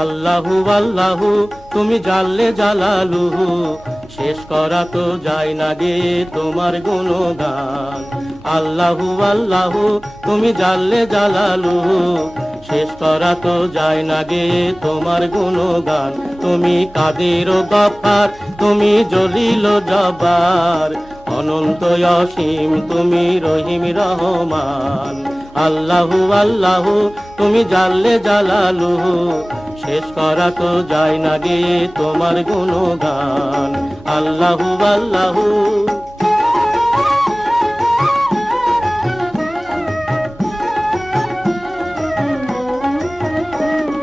আল্লাহু আল্লাহু তুমি জাল্লে জালালুহু, শেষ করা তো যায় না গে তোমার গুণগান। আল্লাহু আল্লাহু তুমি জাল্লে জালালুহু, শেষ করা তো যায় না গে তোমার গুণগান। তুমি কাদের ও গফফার, তুমি জলিল ও জব্বার, অনন্ত অসীম তুমি রহিম রহমান। আল্লাহু আল্লাহু তুমি জাল্লে জালালুহু, শেষ করা তো যায় না গে তোমার গুণগান। আল্লাহু আল্লাহু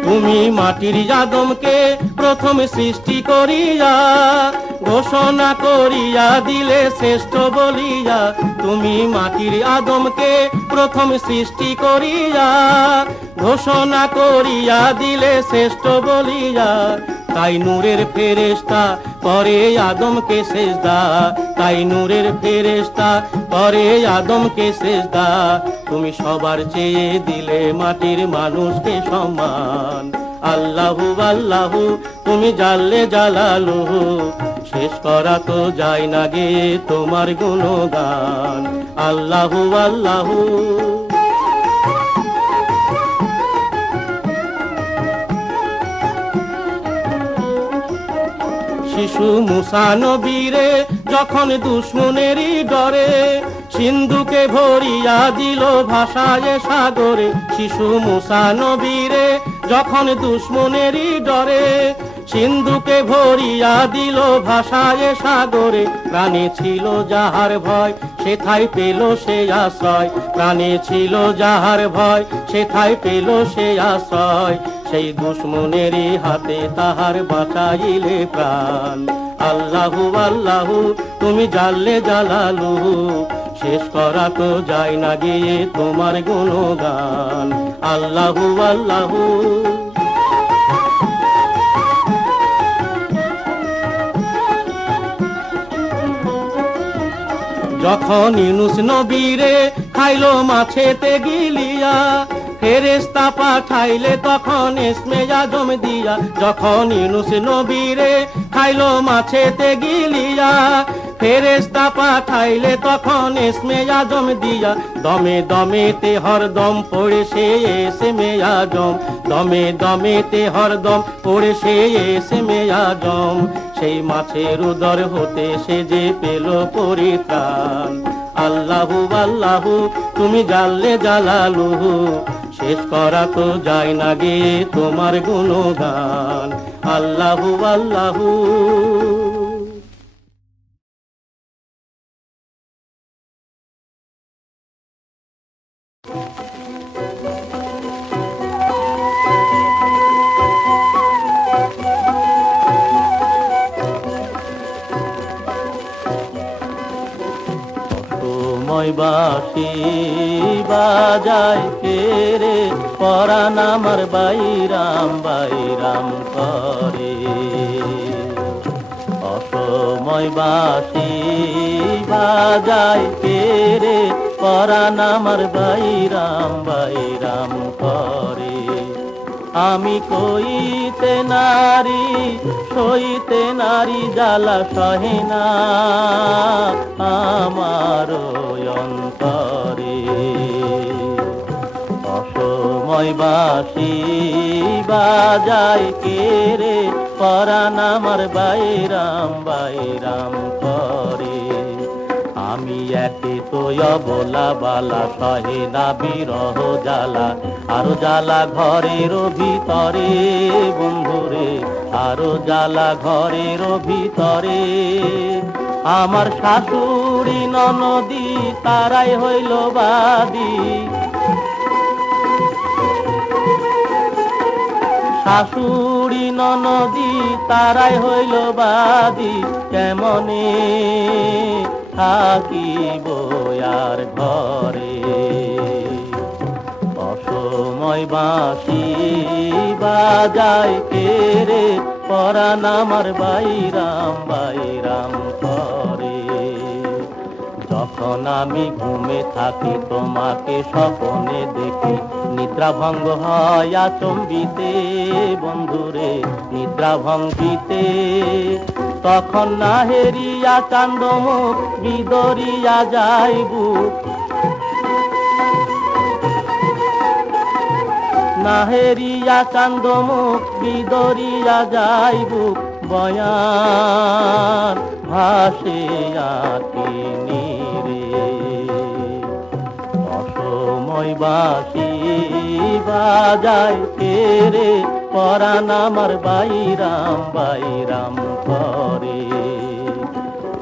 তুমি মাটির আদমকে প্রথম সৃষ্টি করিয়া, ঘোষণা করিয়া দিলে শ্রেষ্ঠ বলিয়া। তুমি মাটির আদমকে প্রথম সৃষ্টি করিয়া, ঘোষণা করিয়া দিলে শ্রেষ্ঠ বলিয়া। তাই নূরের ফেরেশতা করে আদমকে সেজদা, তাই নূরের ফেরেশতা করে আদমকে সেজদা। তুমি সবার চেয়ে দিলে মাটির মানুষকে সম্মান। আল্লাহু আল্লাহু তুমি জাল্লে জালালুহু, শেষ করা তো যায় না গে তোমার গুণগান। আল্লাহু আল্লাহু শিশু মুসা নবীরে যখন দুশ্মনেরই ডরে, সিন্ধুকে ভরিয়া দিল ভাষায় সাগরে। শিশু মুসা নবীরে যখন দুশ্মনেরই ডরে, সিন্ধুকে ভরিয়া দিল ভাষায় সাগরে। প্রাণে ছিল যাহার ভয়, সেথায় পেল সে আশ্রয়। প্রাণে ছিল যাহার ভয়, সেথায় পেল সে আশ্রয়। সেই দুশ্মনেরই হাতে তাহার বাঁচাইলে প্রাণ। আল্লাহু আল্লাহু তুমি জাল্লে জালালুহু, শেষ করা তো যায় না গিয়ে তোমার গুণগান। আল্লাহু আল্লাহু যখন ইউনুস নবীরে খাইলো মাছেতে গিলিয়া, ফেরেশতা পাঠাইলে তখন ইসমে আজম দিয়া। যখন ইউনুস নবীরে খাইলো মাছেতে গিলিয়া, ফেরেশতা পাঠাইলে তখন ইসমে আজম দিয়া। দমে দমেতে হরদম পড়ে সে ইসমে আজম, দমে দমেতে হরদম পড়ে সে ইসমে আজম। সেই মাছের উদর হতে সে যে পেল পরিত্রাণ। আল্লাহু আল্লাহু তুমি জাল্লে জালালুহু, শেষ করা তো যায় না গে তোমার গুণগান। আল্লাহু আল্লাহু বাঁশি বাজায় কে রে, পরাণ আমার বাইরাম বাইরাম করে। অসময় বাঁশি বাজায় কে রে, পরাণ আমার বাইরাম বাইরাম করে। আমি কইতে নারী সইতে নারী জ্বালা সহে না আমার অন্তরে। অসময় বাঁশি বাজায় কে রে, পরাণ আমার বাইরাম বাইরাম করে। আমি একে তো অবলা বালা সহে না বিরহ জ্বালা, আরো জ্বালা ঘরের ভিতরে বন্ধুরে, আরো জ্বালা ঘরের ভিতরে। আমার শাশুড়ি ননদি তারাই হইল বাদী, শাশুড়ি ননদি তারাই হইল বাদী। কেমনে থাকিব আর ঘরে, অসময় বাঁশি বাজায় কে রে, পরাণ আমার বাইরাম বাইরাম করে। যখন আমি ঘুমে থাকি তোমাকে স্বপ্নে দেখি, নিদ্রা ভঙ্গ হয় আচম্বিতে বন্ধুরে, নিদ্রা ভঙ্গিতে। তখন না হেরিয়া চান্দ মুখ বিদরিয়া যাইব, না হেরিয়া চান্দ মুখ বিদরিয়া যাইব, বয়ান ভাসে আকিনি রে। অসময় বাঁশি বাজায় কে রে, পরাণ আমার বাইরাম বাইরাম করে।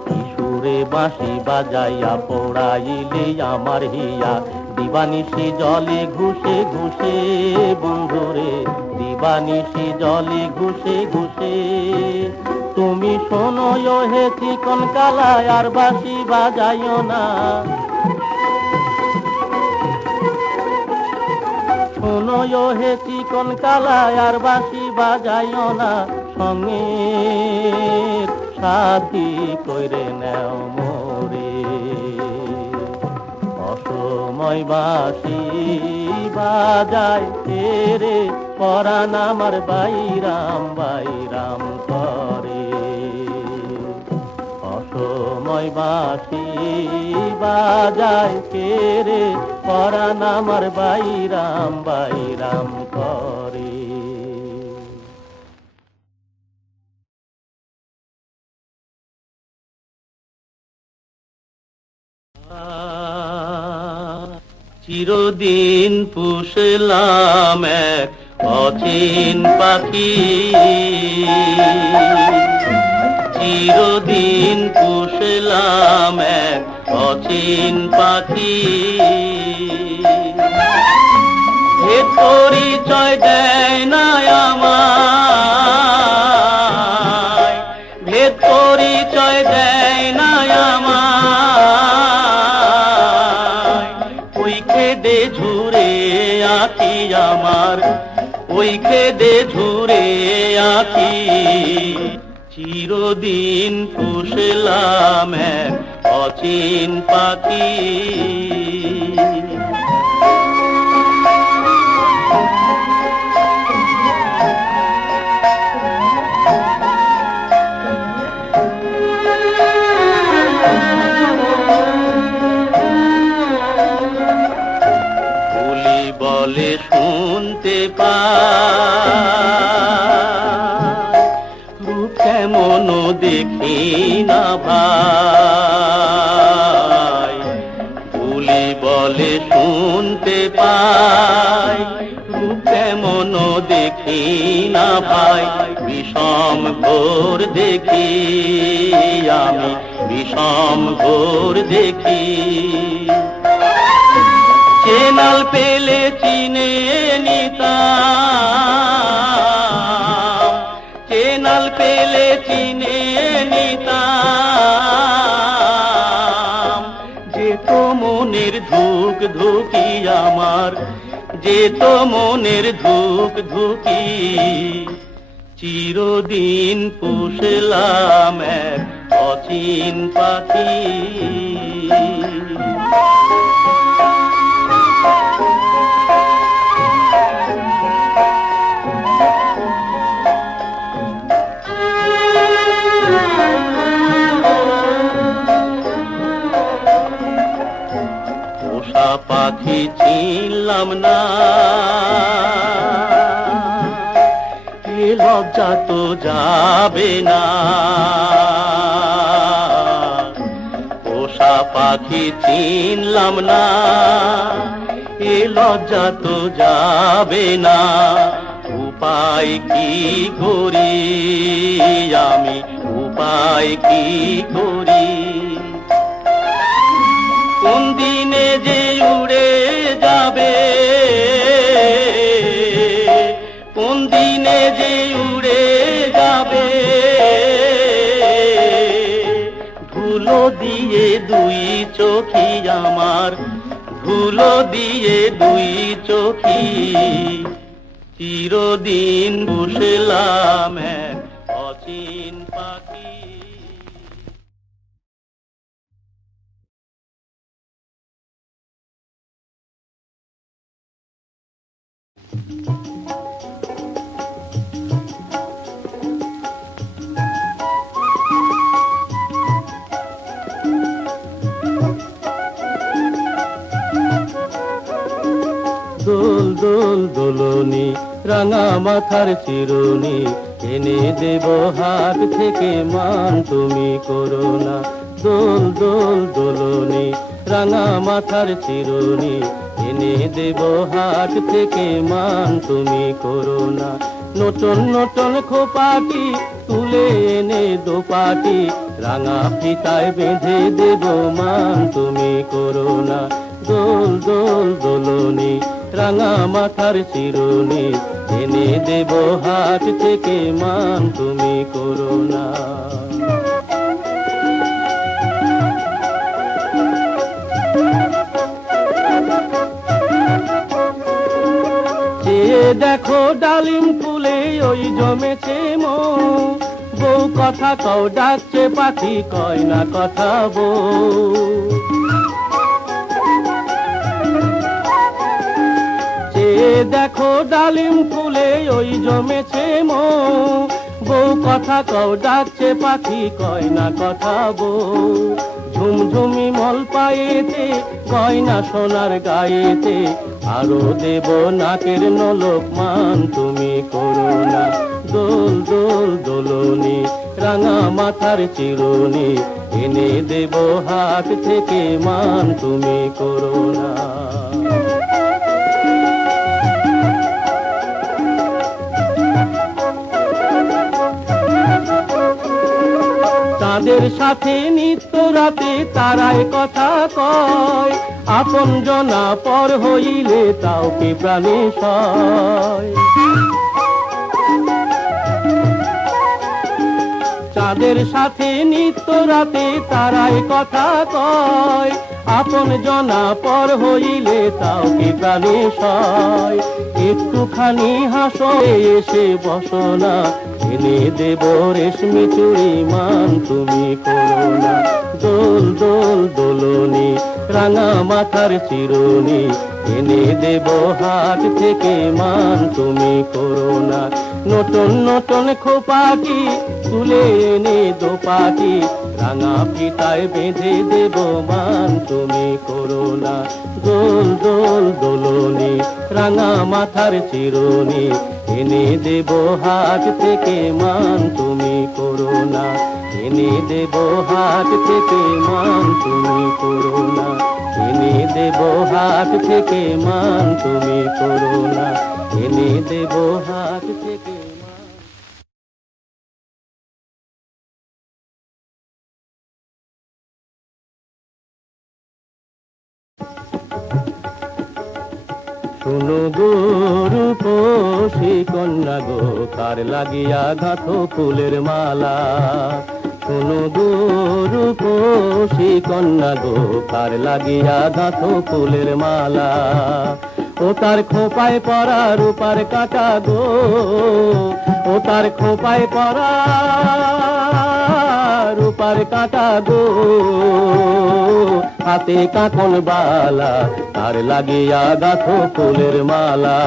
কিশোরে বাঁশি বাজাইয়া পোড়াইলে আমার হিয়া, দিবানিশি জলে ঘুষে ঘুষে বন্ধুরে, দিবানিশি জলে ঘুষে ঘুষে। তুমি শোনো হে চিকন কালায় আর বাঁশি বাজাইও না, শোনো হে চিকন কালায় আর বাঁশি বাজাইও না, সঙ্গের সাথী কইরে নেও মোরে। অসময় বাঁশি বাজায় কে রে, পরাণ আমার বাইরাম বাইরাম করে। অসময় বাঁশি বাজায় কে রে, পরাণ আমার বাইরাম বাইরাম করে। চিরদিন পুষলাম এক অচিন পাখি, চিরদিন পুষলাম এক অচিন পাখি। ভেদ পরিচয় দেয় না আমায়, ভেদ পরিচয় দেয় না আমায়। ওই খেদে ঝুরে আঁকি আমার, ওই খেদে ঝুরে আঁকি। চিরদিন পুষলাম এক অচিন পাখি। বলি বলে শুনতে পাই, রূপ কেমন দেখি না ভাই। বলি বলে শুনতে পাই, রূপ কেমন দেখি না ভাই। বিষম ঘোর দেখি আমি, বিষম ঘোর দেখি। চেনাল পেলে চিনে নিতাম, চেনাল পেলে চিনে নিতাম। যে তো মনের ধুক ধুকি আমার, যে তো মনের ধুক ধুকি। চিরদিন পুষলাম এক অচিন পাখি। পোষা পাখি চিনলাম না, এ লজ্জা তো যাবে না। পোষা পাখি চিনলাম না, এ লজ্জা তো যাবে না। উপায় কি করি আমি, উপায় কি করি। কোন দিনে যে উড়ে যাবে, কোন দিনে যে উড়ে যাবে। ধুলো দিয়ে দুই চোখি আমার, ধুলো দিয়ে দুই চোখি। চিরদিন পুষলাম এক অচিন পাখি। দোল দোল দোলনি রাঙা মাথার চিরুনি, এনে দেব হাত থেকে মান তুমি করো না। দোল দোল দোলনি রাঙা মাথার চিরুনি, এনে দেব হাত থেকে মান তুমি করো না। নতুন নতুন খোপাটি তুলে এনে দোপাটি, রাঙা ফিতায় বেঁধে দেব মান তুমি করো না। দোল দোল দোলনি রাঙা মাথার চিরুনি, এনে দেব হাত থেকে মান তুমি করো না। দেখো ডালিম ফুলে ওই জমেছে মন, বউ কথা কও ডাকছে পাখি কয় না কথা বউ। দেখো ডালিম ফুলে ওই জমেছে মন, বউ কথা কও ডাকছে পাখি কয় না কথা বউ। ঝুমঝুমি মল পায়েতে গয়না সোনার গায়েতে, আরো দেব নাকের নলক মান তুমি করো না। দোল দোল দোলনি রাঙা মাথার চিরুনি, এনে দেব হাত থেকে মান তুমি করো না। তাদের সাথে নিত্য রাতে তারাই কথা কয়, আপন জনা পর হইলে তাও কি প্রাণে সয়। তাদের সাথে নিত্য রাতে তারাই কথা কয়, আপন জনা পর হইলে তাও কি প্রাণে সয়। একটুখানি হাসো এসে বসো না, এনে দেব রেশমি চুড়ি মান তুমি করো না। দোল দোল দোলনি রাঙা মাথার চিরুনি, এনে দেব হাত থেকে মান তুমি করো না। নতুন নতুন খোপাটি তুলে এনে দোপাটি, রাঙা ফিতায় বেঁধে দেব মান তুমি করো না। দোল দোল দোলনি রাঙা মাথার চিরুনি, এনে দেব হাত থেকে মান তুমি করো না। এনে দেব হাত থেকে মান তুমি করো না। এনে দেব হাত থেকে মান তুমি করো না। এনে দেব হাত থেকে। শোনো গো রূপসী কন্যা গো, কার লাগিয়া গাঁথো ফুলের মালা। শোনো গো রূপসী কন্যা গো, কার লাগিয়া গাঁথো ফুলের মালা। ও তার খোপায় পরা রূপার কাটা গো, ও তার খোপায় পরা রূপার কাটা গো। হাতে কাঁকন বালা, তার লাগিয়া গাঁথো ফুলের মালা।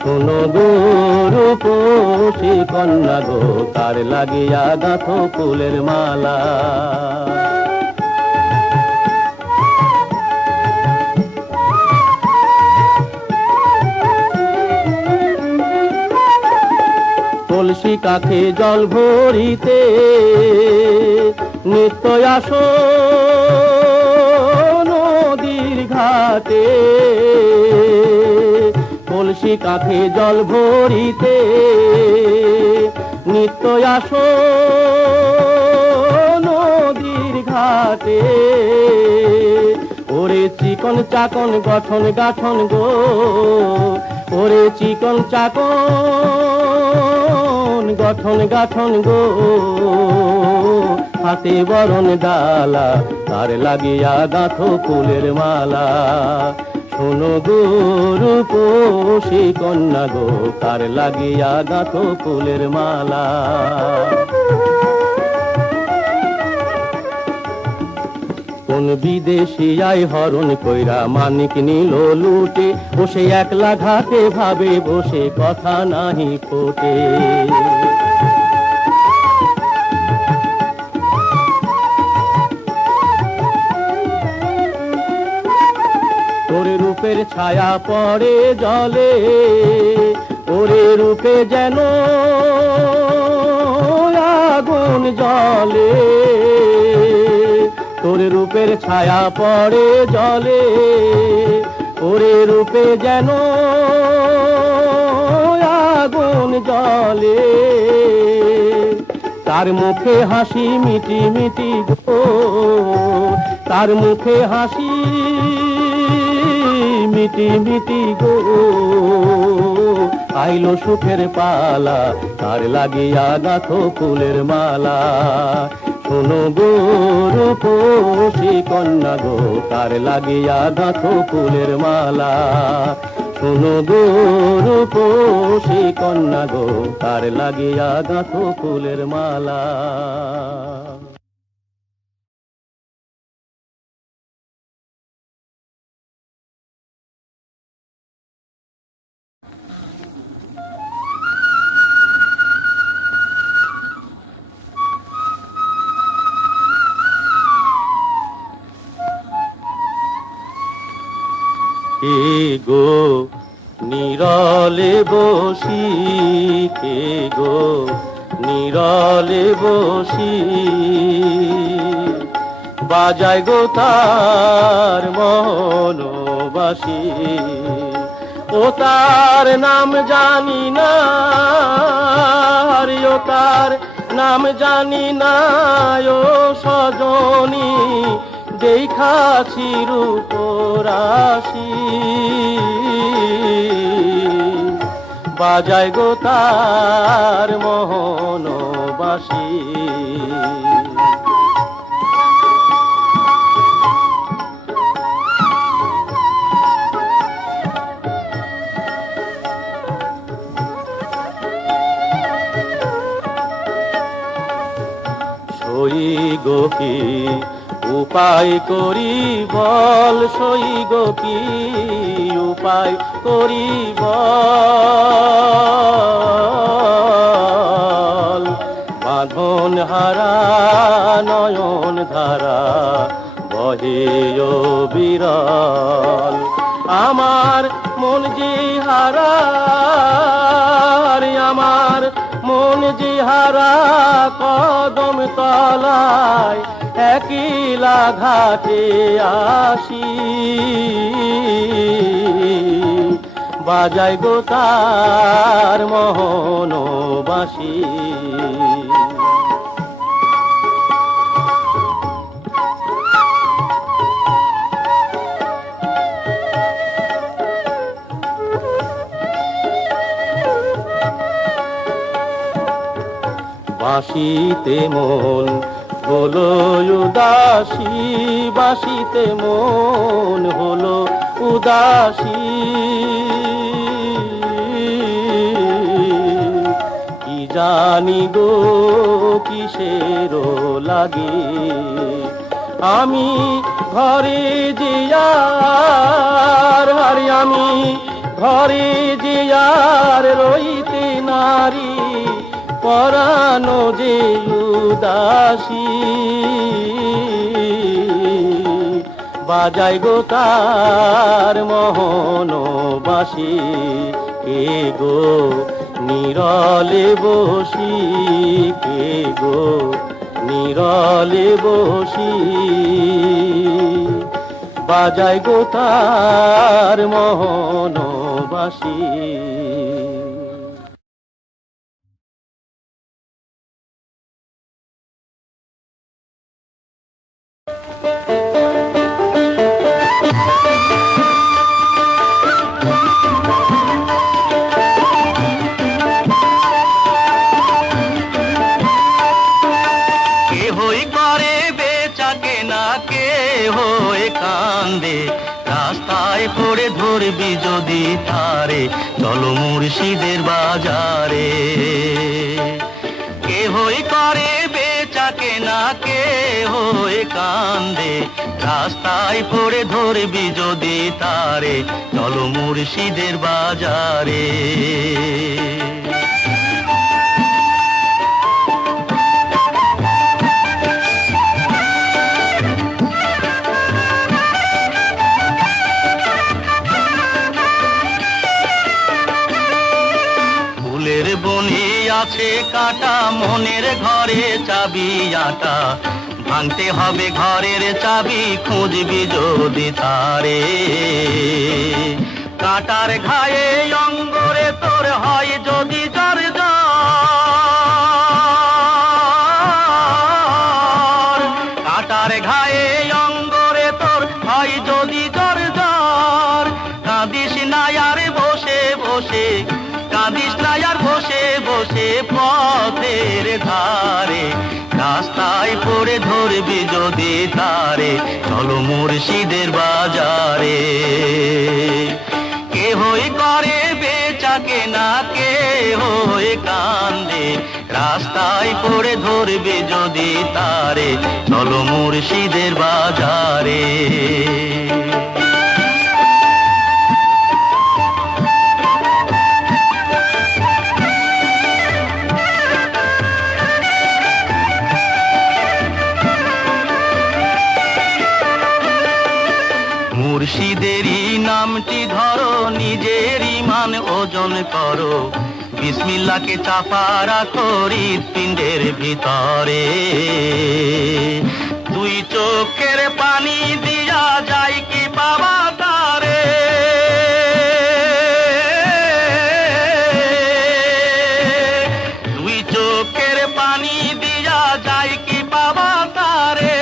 শোনো গো রূপসী কন্যা গো, তার লাগিয়া গাঁথো ফুলের মালা। কলসি কাঠে জল ভরিতে নিত্য আসো নদীর ঘাটে। কলসি কাঠে জল ভরিতে নিত্য আসো নদীর ঘাটে। ওরে চিকন চাকন গঠন গাঠন গো, ওরে চিকন চাকন গঠন গাঠন গো। হাতে বরণ ডালা, তার লাগিয়া গাঁথো ফুলের মালা। শোনো গো রূপসী কন্যা গো, তার লাগিয়া গাঁথো ফুলের মালা। কোন বিদেশি আই হরণ কইরা মানিক নিল লুটে, বসে একলা ঘাটে ভাবে বসে কথা নাহি ফোটে। তোর রূপের ছায়া পড়ে জলে, ওরে রূপে যেন আগুন জ্বলে। তোর রূপের ছায়া পড়ে জলে, ওরে রূপে যেন আগুন জ্বলে। তার মুখে হাসি মিটি মিটি গো, তার মুখে হাসি মিটি মিটি গো। আইলো সুখের পালা, তার লাগিয়া গাঁথো ফুলের মালা। শোনো গো রূপসী কন্যা গো, তার লাগিয়া গাঁথো ফুলের মালা। শোনো গো রূপসী কন্যা গো, তার লাগিয়া গাঁথো ফুলের মালা। কে গো নীরলে বসি, কে গো নীরলে বসি, বাজায় গো তার মনবাসী। ও তার নাম জানি না, ও তার নাম জানি না, ও সজনী দেখাছি রূপরাশি। বাজায় গো তার মোহনবাসী। সই গো কি উপায় করি বল, সই গো কি উপায় করি বল। বাঁধন হারা নয়ন ধারা বহে বিরল। আমার মন যে হারা, আমার মন যে হারা কদম তলায় একলা ঘাটে আসি। বাজায় গো তার মোহনবাসী। বাঁশিতে মন হলো উদাসী, বাঁশিতে মন হলো উদাসী। কি জানি গো কিসের লাগে, আমি ঘরে জিয়ার, আমি ঘরে জিয়ার রইতে নারী পরানো যে উদাসী। বাজায় গো তার মোহনবাসী। কে গো নীরলে বসি, কে গো নীরলে বসি, বাজায় গো তার মোহনবাসী। রাস্তায় পড়ে ধরবি যদি তারে, চলো মুর্শিদের বাজারে। কে হই করে বেচা বেচা কেনা কে হয়ে কান্দে, রাস্তায় পড়ে ধরবি যদি তারে, চলো মুর্শিদের বাজারে। ফুলের বনে আছে কাটা, মনের ঘরে চাবি আটা, ভাঙতে হবে ঘরের চাবি, খুঁজবি যদি তারে। কাটার ঘায়ে অঙ্গরে তোর হয় যদি জ্বর জ্বর, কাটার ঘায়ে অঙ্গরে তোর হয় যদি জ্বর জ্বর, কাঁদিস না আর বসে বসে, কাঁদিস না আর বসে বসে পথের ধারে, রাস্তায় পড়ে ধরবি যদি তারে, চলো মুর্শিদের বাজারে। কে হই করে বেচা কেনা, কে হই কান্দে, রাস্তায় পড়ে ধরবি যদি তারে, চলো মুর্শিদের বাজারে। মুর্শিদেরই নামটি ধরো, নিজের ঈমান ওজন করো, বিসমিল্লাহকে চাপা রাখো হৃৎপিণ্ডের ভিতরে। দুই চোখের পানি দিয়া যায় কি বাবা তারে, দুই চোখের পানি দিয়া যায় কি বাবা তারে।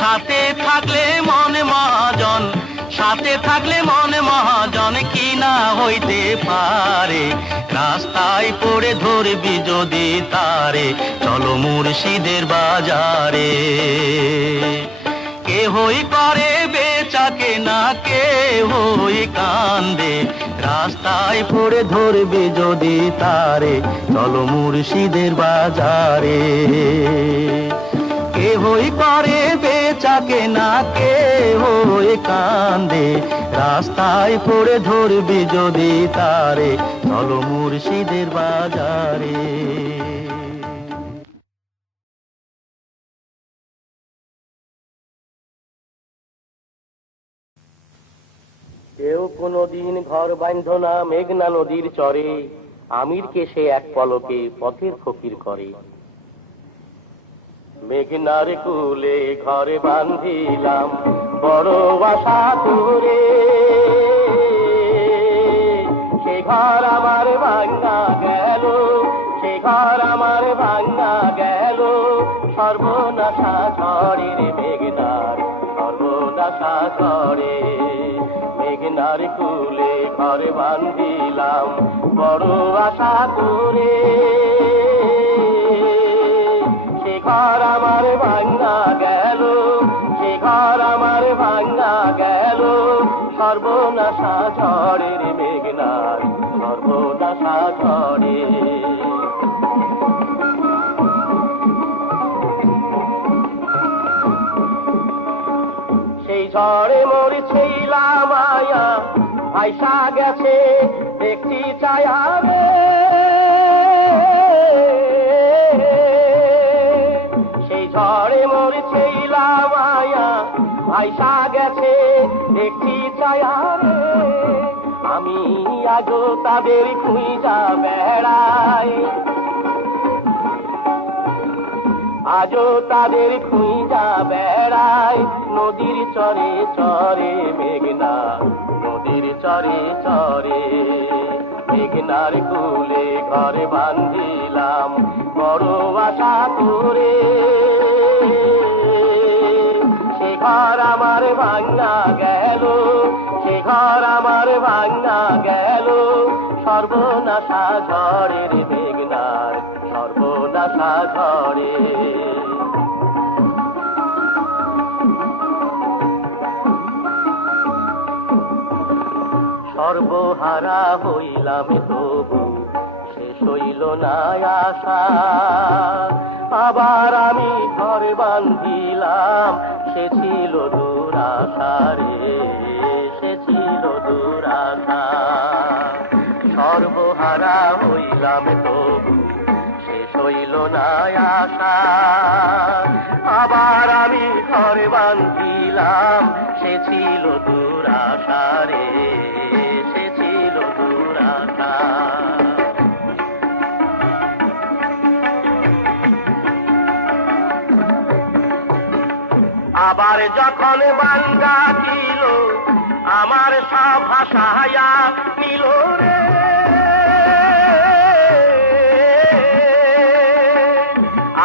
সাথে থাকলে মনে মহাজন, সাথে থাকলে মনে মহাজন, কি না হইতে পারে, রাস্তায় পড়ে ধরবি যদি তারে, চলো মুর্শিদের বাজারে। কে হই করে বেচা কেনা, কে হই কান্দে, রাস্তায় পড়ে ধরবি যদি তারে, চলো মুর্শিদের বাজারে। কে হই করে বেচা কেনা, কে হই কান্দে, রাস্তায় পড়ে ধরবি যদি তারে, চলো মুর্শিদের বাজারে। কেউ কোনদিন ঘর বাঁধ না মেঘনা নদীর চরে, আমিরকে সে এক পলকে পথের ফকির করে। মেঘনার কুলে ঘরে বান্ধিলাম বড় আশা করে, সে ঘর আমার ভাঙা গেল, সে ঘর আমার ভাঙা গেল, সর্বনাশা ঝড়ের মেঘনার সর্বনাশা ঝড়ে। মেঘনার কুলে ঘরে বান্ধিলাম বড় আশা করে, সে ঘর আমার ভাঙা গেল, সে ঘর আমার ভাঙা গেল, সর্বনাশা ঝড়ের মেঘনার সর্বনাশা ঝড়ে। সেই ঝড়ে মরছিলাম মায়া, ভাইসা গেছে দেখছি ছায়া রে। সেই ঝড়ে মরছিলাম মায়া, ভাইসা গেছে দেখছি ছায়া রে। আমি আজও তাদের খুঁজা বেড়াই, আজও তাদের খুঁজা বেড়াই, নদীর চরে চরে মেঘনা, নদীর চরে চরে। মেঘনার কুলে ঘরে বান্ধিলাম বড় আশা করে, সে ঘর আমার ভাঙা গেল, সে ঘর আমার ভাঙা গেল, সর্বনাশা ঝড়ের মেঘনার সর্বনাশা ঝড়ে। সর্বহারা হইলাম তবু শেষ হইল না আশা, আবার আমি ঘরে বান্ধিলাম, সে ছিল দুরাশা রে, সে ছিল দুরাশা। সর্বহারা হইলাম তবু শেষ হইল না আশা। আবার আমি ঘরে বান্ধিলাম, সে ছিল দুরাশা রে, সে ছিল দুরাশা। আবার যখন বাঙ্গা ছিল আমার সব ভাষায়া নিল রে,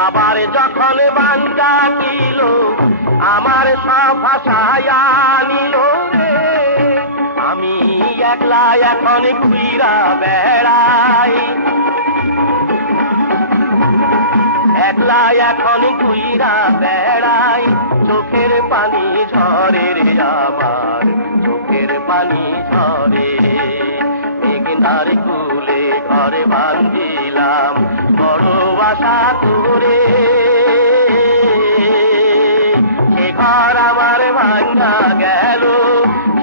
আবার যখন বাঙ্গা ছিল আমার সব ভাষায়া নিল রে, আমি একলা এখন ঘুইরা বেড়াই, একলা এখন ঘুইরা বেড়াই। চোখের পানি ঝরে রে আমার, চোখের পানি ঝরে। মেঘনার কুলে ঘরে বান্ধিলাম বড় আশা করে, সে ঘর আমার ভাঙা গেল,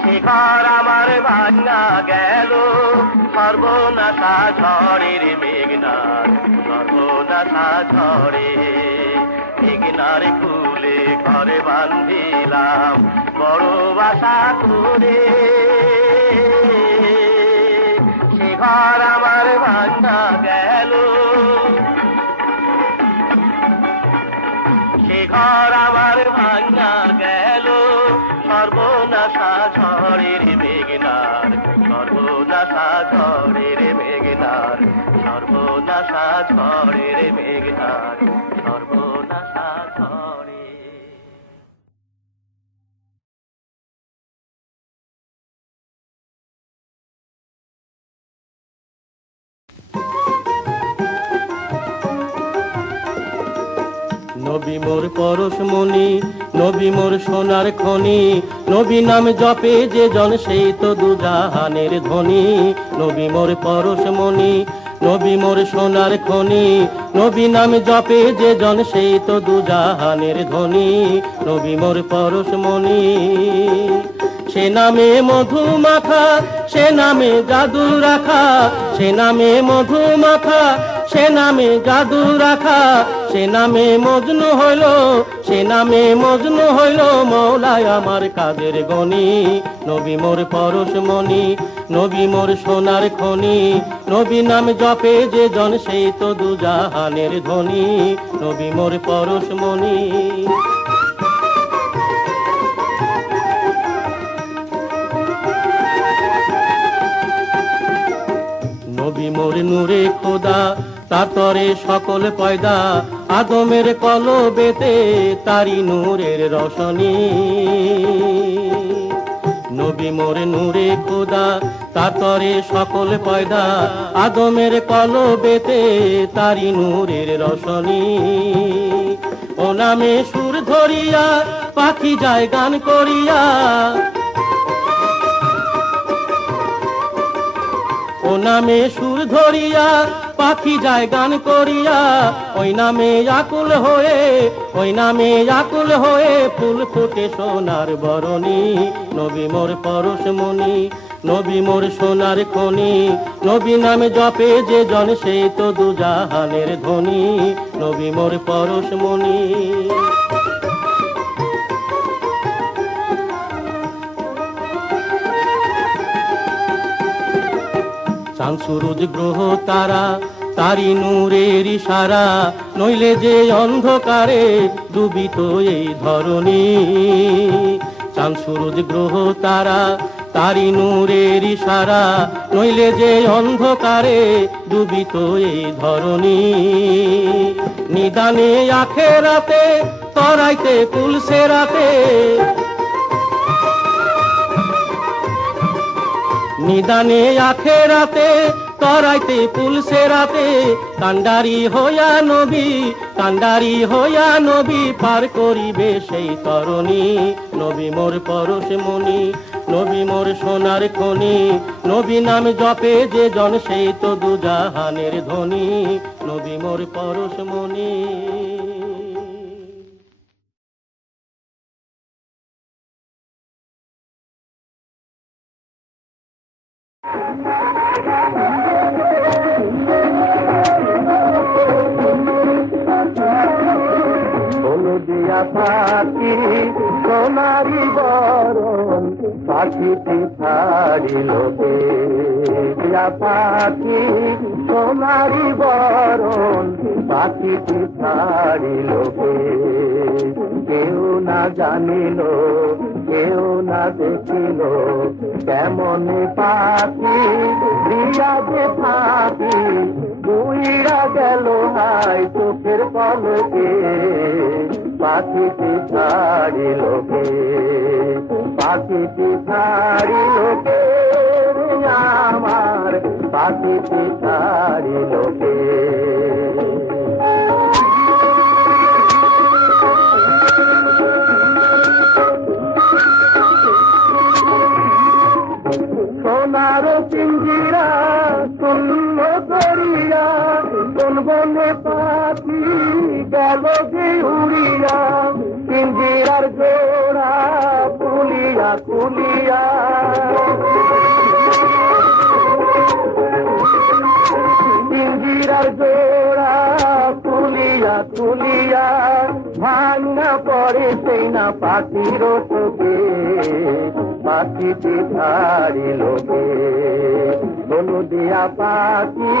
সে ঘর আমার ভাঙা গেল। সর্বনাশা ঝড়ে রে মেঘনার, সর্বনাশা ঝড়ে। মেঘনার কুলে ঘরে বান্ধিলাম বড় আশা করে, সে ঘর আমার ভাঙা গেল, সে ঘর আমার ভাঙা গেল। সর্বনাশা ঝড়ে রে মেঘনার, সর্বনাশা ঝড়ে রে মেঘনার, সর্বনাশা ঝড়ে রে মেঘনার, সর্বনাশা ঝড়ে। নবী মোর পরশমণি, নবী মোর সোনার খনি, নবী নাম জপে যে জন সেই তো দুজাহানের ধনী। নবী মোর পরশমণি, নবী মোর সোনার খনি, নবী নাম জপে যে জন সেই তো দুজাহানের ধনী। নবী মোর পরশমণি, সে নামে মধু মাখা, সে নামে জাদু রাখা, সে নামে মধু মাখা, সে নামে জাদু রাখা। সে নামে মজনু হইল, সে নামে মজনু হইল মৌলায় আমার কাদের গনি। নবী মোর পরশমণি, নবী মোর সোনার খনি, নবী নাম জপে যে জন সেই তো দুজাহানের ধনী। নবী মোর পরশমণি। নবী মোর নূরে খোদা, তার তরে সকল পয়দা, আদমের কলবেতে তারি নূরের রশনি। নবী মোর নূরে খোদা, তার তরে সকল পয়দা, আদমের কলবেতে তারি নূরের রশনি। ও নামে সুর ধরিয়া পাখি যায় গান করিয়া, ও নামে সুর ধরিয়া পাখি যায় গান করিয়া। ওই নামে আকুল হয়ে, ওই নামে আকুল হয়ে ফুল ফুটে সোনার বরণী। নবী মোর পরশমণি, নবী মোর সোনার খনি, নবী নামে জপে যে জন সেই তো দুজাহানের ধনী। নবী মোর পরশমণি। চাঁদ সূরজ গ্রহ তারা, তারি নূরের ইশারা, নইলে যে অন্ধকারে ডুবিত এই ধরণী। চাঁদ সূরজ গ্রহ তারা, তারি নূরের ইশারা, নইলে যে অন্ধকারে ডুবিত এই ধরণী। নিদানে আখেরাতে তরাইতে পুলসে রাতে, নিদানে আখেরাতে তরাইতে পুলসে রাতে। কান্ডারি হইয়া নবী, কান্ডারি হইয়া নবী পার করিবে সেই তরণী। নবী মোর পরশমণি, নবী মোর সোনার খনি, নবী নাম জপে যে জন সেই তো দুজাহানের ধনী। নবী মোর পরশমণি। হলদিয়া পাখি সোনারি বরণ পাখিটি ছাড়িল দিয়া পাখি সোনারি বরণ পাখিটি ছাড়িল কেউ না জানিল কেউ না দেখিল কেমনে পাখি দিয়া যে পাখি উইরা গেল হাই চোখের পলকে পাখিটি ছাড়িল পাখিটি ছাড়িল আমার পাখিটি ছাড়িল সোনার পিঞ্জিরা শূন্য করিয়া কোন বনে পাখি গেল যে উড়িয়া পিঞ্জিরার জোড়া খুলিয়া খুলিয়া পিঞ্জিরার জোড়া খুলিয়া খুলিয়া ভাঙা পড়ে সেই না পাখির চোখে পাখিটি ছাড়িল হলদিয়া পাখি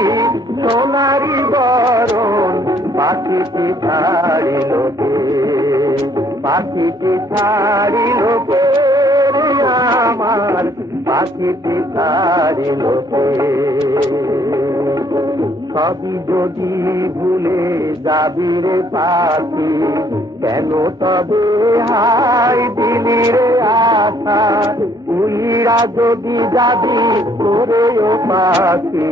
সোনারি বরণ পাখিটি ছাড়িল পাখিটি ছাড়িল আমার পাখিটি ছাড়িল সবই যদি ভুলে যাবি রে পাখি কেন তবে হাই দিলি রে আশা উইরা যদি যাবি করে ও পাখি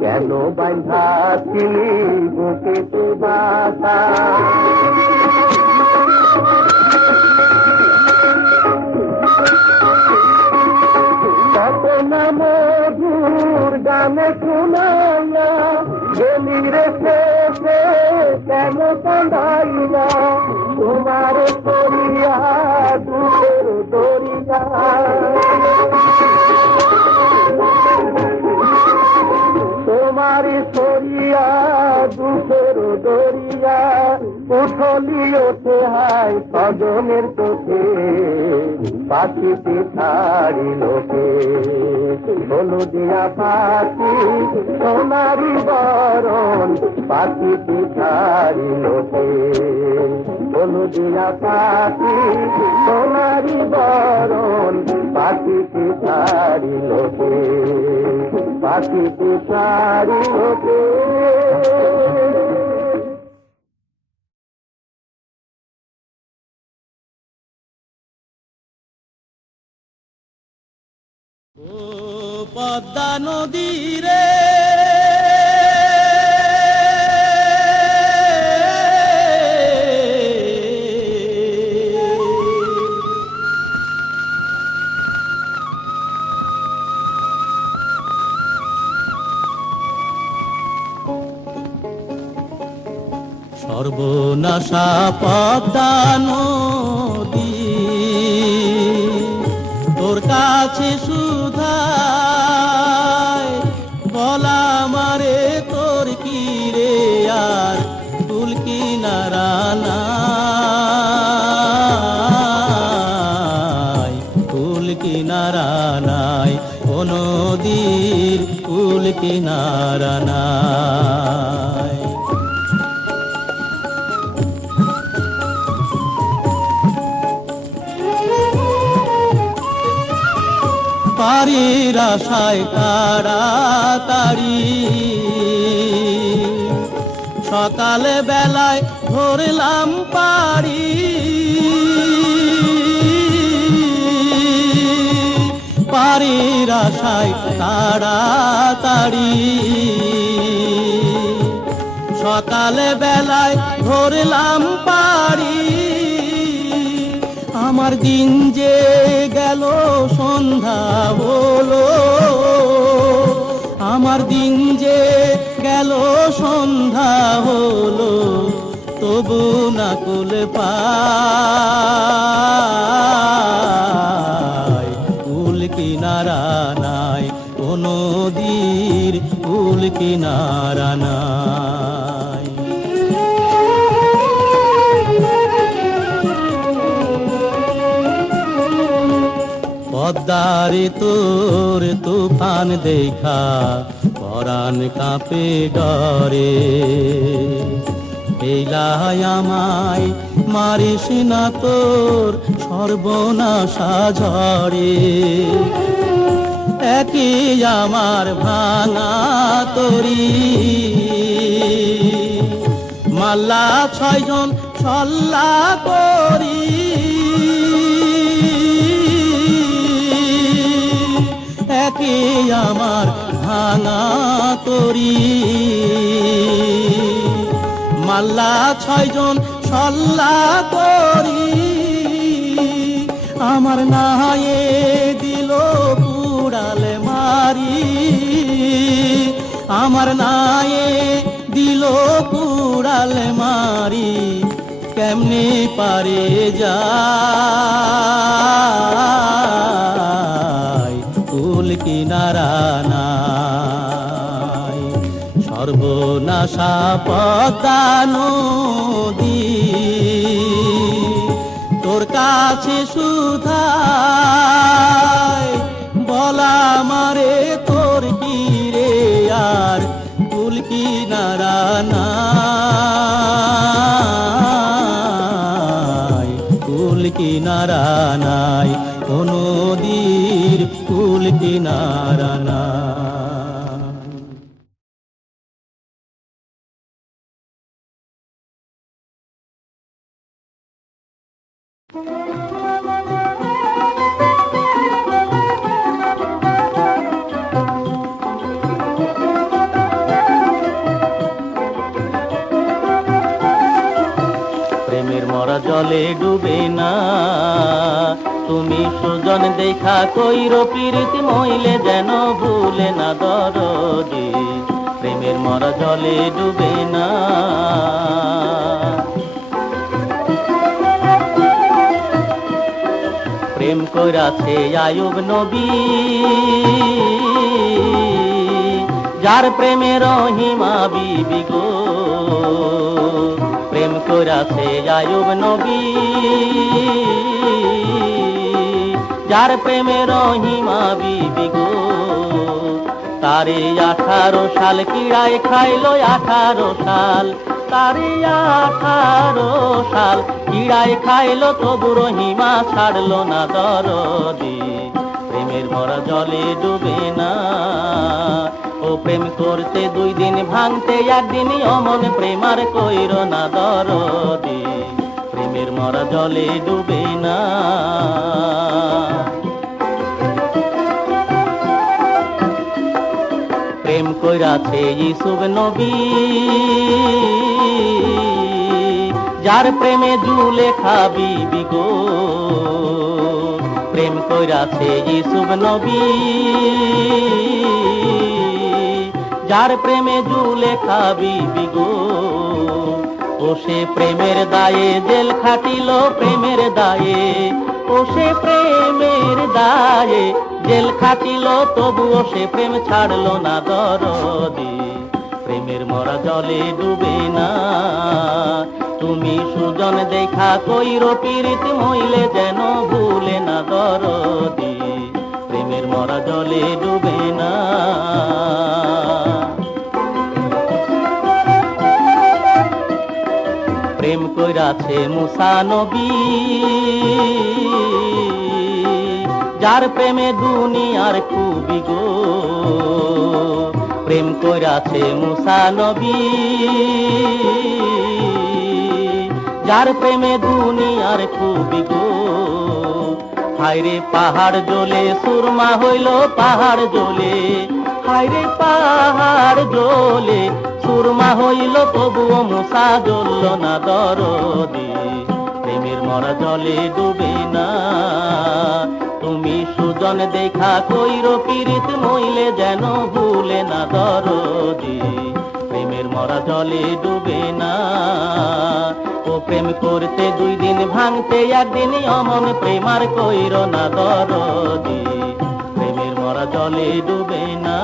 কেন বাঁধা ছিলি বুকেতে বাসা কত না মধুর গানে শুনাইয়া গেলি রে শেষে কেন কাঁদাইয়া তোমার করিয়া দুধের দরিয়া তোমারি সরিয়া দুধের দরিয়া উঠলি ওঠে হাই সজনের চোখে পাখিটি ছাড়িল হলদিয়া পাখি সোনারি বরণ পাখিটি ছাড়িল হলদিয়া পাখি সোনারি বরণ পাখিটি ছাড়িল পাখিটি ছাড়িল পদ্মা নদী রে সর্বনাশা পদ্মা নদী তোর কাছে সুধায় বলা মারে তোর কি রে আর তুল কিনারা নাই তুল কিনারা নাই ও নদীর তুল কিনারা নাই পারির আশায় তাড়াতাড়ি সকালে বেলায় ধরলাম পারি পারির আশায় তাড়াতাড়ি সকালে বেলায় ধরলাম পারি আমার দিন যে গেল সন্ধ্যা হলো আমার দিন যে গেল সন্ধ্যা হলো তবু না কুল পাই কুল কিনারা নাই ও নদীর কুল কিনারা নাই। পদ্মারে তোর তুফান দেখা পরাণ কাঁপে ডরে, এলাই আমায় মারিস না তোর সর্বনাশা ঝরে। একই আমার ভাঙা তরি, মাল্লা 6 জন সল্লা করি। একই আমার ভাঙা তরি, মাল্লা 6 জন সল্লা করি। আমার নায়ে দিল পুড়াল মারি, আমার নায়ে দিল পুড়াল মারি। কেমনে পারে যায় কুল কিনারা নাই। সর্বনাশা পদ্মা নদী, তোর কাছে সুধাই বলা মারে তোর কি রে আর কুল কিনারা নাই। কুল কিনারা নাই, কোনো নদীর কুল কিনারা নাই। প্রেমের মরা জলে ডুবে না, তুমি সুজন দেখা কইর প্রীতি মইলে যেন ভুলে না দরদি। প্রেমের মরা জলে ডুবে না। প্রেম কইরাছে আয়ুব নবী, যার প্রেমের রহিমা বিবি গো। প্রেম কইরাছে আয়ুব নবী, যার প্রেমের রহিমা বিবি গো। তারে 18 সাল কিড়ায় খাইলো, 18 সাল তারে 18 সাল কিড়ায় খাইলো, তবু রহিমা ছাড়লো না দরদি। প্রেমের মরা জলে ডুবে না। ও প্রেম করতে 2 দিন ভাঙতে 1 দিন অমন প্রেমার কইর না দরদি। প্রেমের মরা জলে ডুবে না। প্রেম কইরাছে ইউসুফ নবী, যার প্রেমে জুলেখা বিবি গো। প্রেম কইরাছে ইউসুফ নবী, যার প্রেমে জুলেখা বিবি গো। ও সে প্রেমের দায়ে জেল খাটিল, প্রেমের দায়ে। ও সে প্রেমের দায়ে জেল খাটিল, তবুও সে প্রেম ছাড়লো না দরদি। প্রেমের মরা জলে ডুবে না। তুমি সুজন দেখা কইর প্রীতি মইলে যেন ভুলে না দরদি। প্রেমের মরা জলে ডুবে না। প্রেম কইরাছে মুসা নবী, যার প্রেমে দুনিয়ার খুবই গো। প্রেম কইরাছে মুসা নবী, যার প্রেমে দুনিয়ার খুবই গো। হায়রে পাহাড় জ্বলে সুরমা হইল পাহাড় জ্বলে, হায়রে পাহাড় জ্বলে সুরমা হইল, তবুও মুসা জ্বলল না দরদি। প্রেমের মরা জলে ডুবে না। তুমি সুজন দেখা কইর প্রীতি মইলে যেন ভুলে না দরদি। প্রেমের মরা জলে ডুবে না। ও প্রেম করতে 2 দিন ভাঙতে 1 দিন অমন প্রেমার কইর না দরদি। প্রেমের মরা জলে ডুবে না,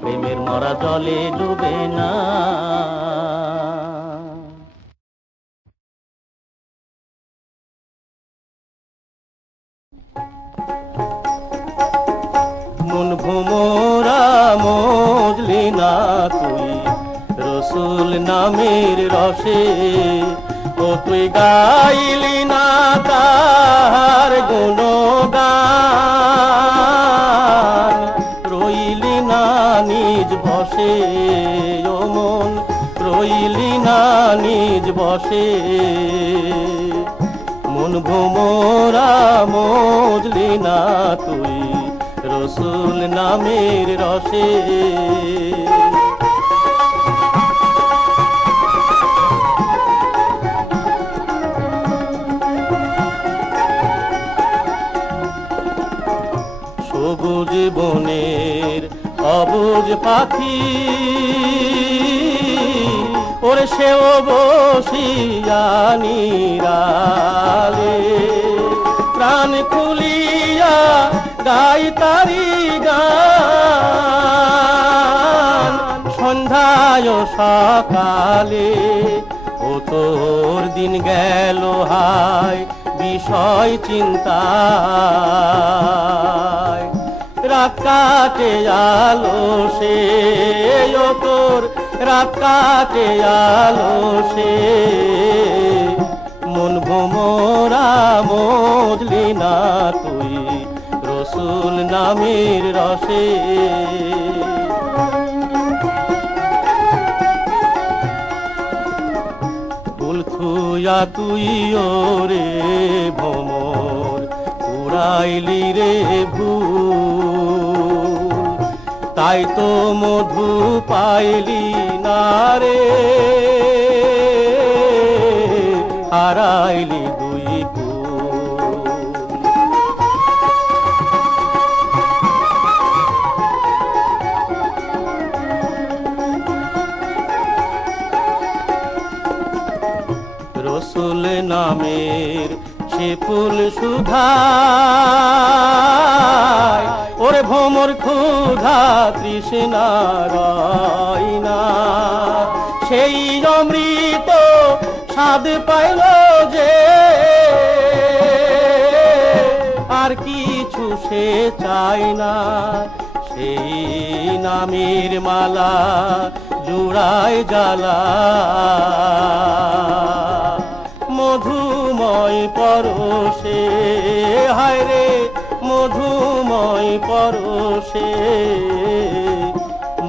প্রেমের মরা জলে ডুবে না। মন ভোমরা মজলি না তুই রসুল নামের রসে, ও তুই গাইলি না তার গুণগান, রইলি না নিজ বসে ও মন, রইলি না নিজ বসে। মন ভোমরা মজলি না তুই রসুল নামের রসে। সবুজ বনের অবুজ পাখি ওরে সেও বসিয়া নিরালে, প্রাণ খুলিয়া গাই তারি গান, সন্ধ্যায় সকালে। ও তোর দিন গেল হায় বিষয় চিন্তায়, রাত কাটে আলো সে, ও তোর রাত কাটে আলো সে। মন ভোমরা মজলি না তুই রসুল নামের রসে। ফুল থুয়া তুই ওরে ভ্রমর উড়াইলি রে ভুল, তাই তো মধু পাইলি না রে, হারাইলি দুই ফুল। রসুল নামের সে ফুল সুধায়, ওরে ভ্রমর ক্ষুধা তৃষ্ণা রয় না, সেই অমৃত স্বাদ পাইল যে, আর কিছু সে চায় না। সেই নামের মালা জুড়ায় জ্বালা, মধুময় পরশে হায় রে, মধুময় পরশে।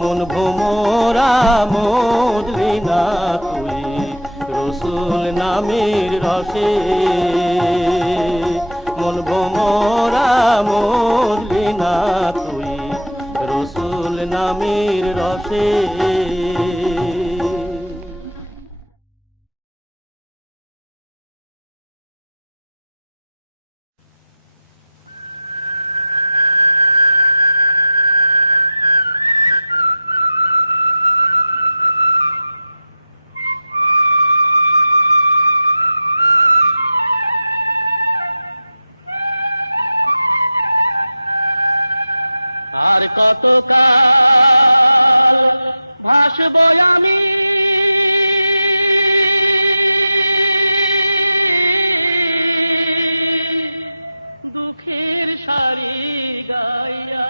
মন ভোমরা মজলি না তুই রসুল নামের রসে, মন ভোমরা মজলি না তুই রসুল নামের রসে। আর কতকাল ভাসবো আমি দুঃখের সারি গাইয়া,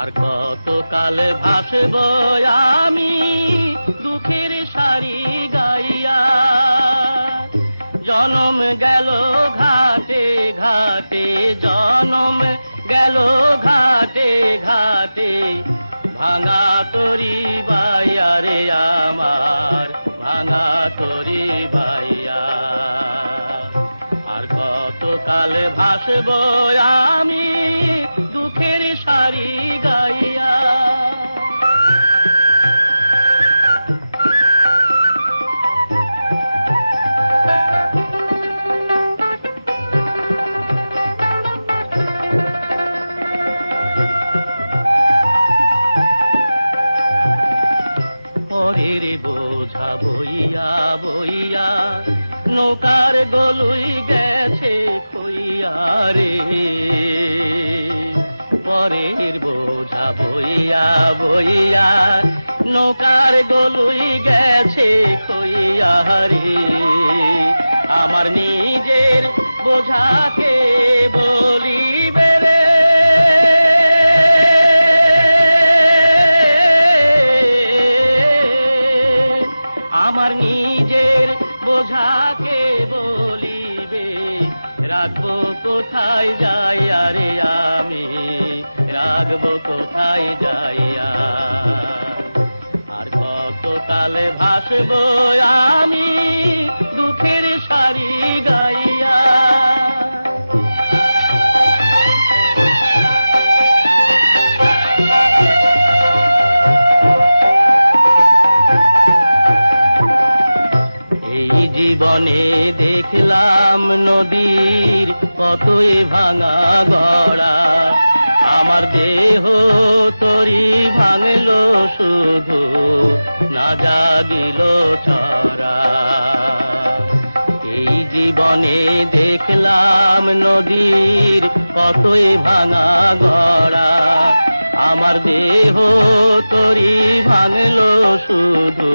আর কতকাল ভাসব আমি দুঃখের সারি গাইয়া, জনম গেল ঘাটে ঘাটে, জনম গেল ঘাটে ঘাটে, ভাঙা তরি বাইয়া রে আমার, ভাঙা তরি বাইয়া। আর কতকাল ভাসব আমি দুঃখের সারি গাইয়া। পরের বোঝা বইয়া বইয়া নৌকার গলুই গেছে খইয়া রে, পরের বোঝা বইয়া বইয়া নৌকার গলুই গেছে খইয়া রে, আমার নিজের বোঝাকে বলিবে রে, আমার নিজের বোঝাকে বলিবে, রাখবো কোথায় যাইয়া রে আমি, রাখবো কোথায় যাইয়া, আর কত কালে ভাসবো আমি দুঃখের সারি গাইয়া। জীবনে দেখলাম নদীর কতই ভাঙা গড়া, আমার দেহ তরি ভাঙলো শুধু না জাগিল ছড়া, এই জীবনে দেখলাম নদীর কতই ভাঙা গড়া, আমার দেহ তরি ভাঙলো শুধু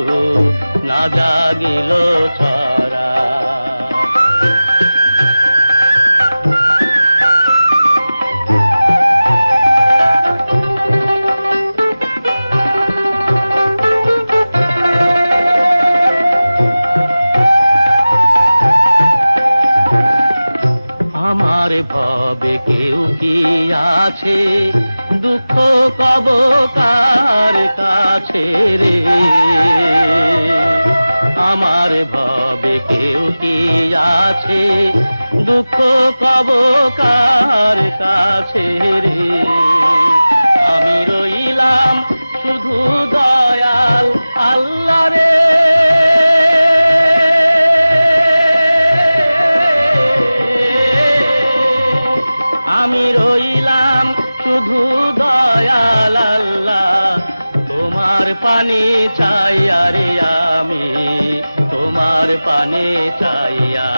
না জাগিল ছড়া। আমার ভবে কেউ কি আছে, দুঃখ কব কার কাছে রে, আমার ভবে কেউ কি আছে, দুঃখ কব কার কাছে রে, আমি রইলাম শুধু দয়াল আল্লাহ রে, আমি রইলাম শুধু দয়াল আল্লাহ, তোমার পানি চাইয়া রে আমি, তোমার পানি চাইয়া,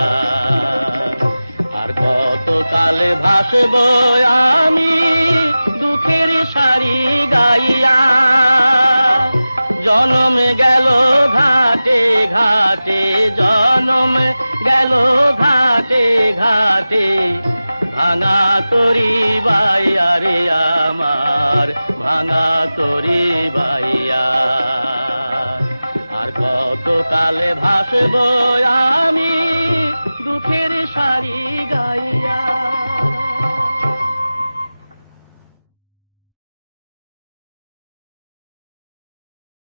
আর কত কালে ভাসবো আমি দুঃখের সারি গাইয়া, জনম গেল ঘাটে ঘাটে, জনম গেল ঘাটে ঘাটে, ভাঙা তরি বাইয়া রে আমার, ভাঙা তরি বাইয়া, আর কত কালে ভাসবো আমি দুঃখের সারি গাইয়া।